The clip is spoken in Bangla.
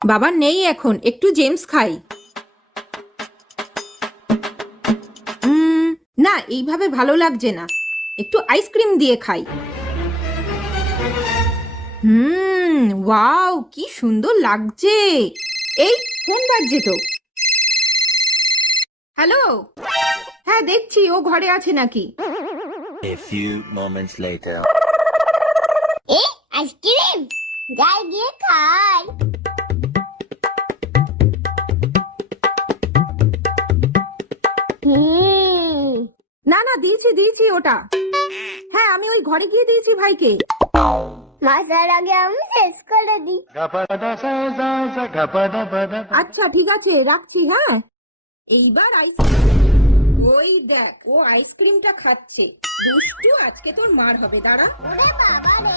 বাবা নেই এখন, একটু জেমস খাই। না, এইভাবে ভালো লাগছে না, একটু আইসক্রিম দিয়ে খাই। ওয়াও, কি সুন্দর লাগছে। এই ফোন বাজছে তো। হ্যালো। হ্যাঁ, দেখছি ও ঘরে আছে নাকি। A few moments later. A ice cream যাই গিয়ে খাই। না না, দিয়েছি ওটা। হ্যাঁ, আমি ওই ঘরে গিয়ে দিয়েছি ভাইকে। মাসার আগে আমি শেষ করে দিই। আচ্ছা ঠিক আছে, রাখছি। হ্যাঁ, এইবার ওই দেখ, ও আইসক্রিমটা খাচ্ছে। দুষ্টু, আজকে তোর মার হবে, দাঁড়া। ওরে বাবা রে।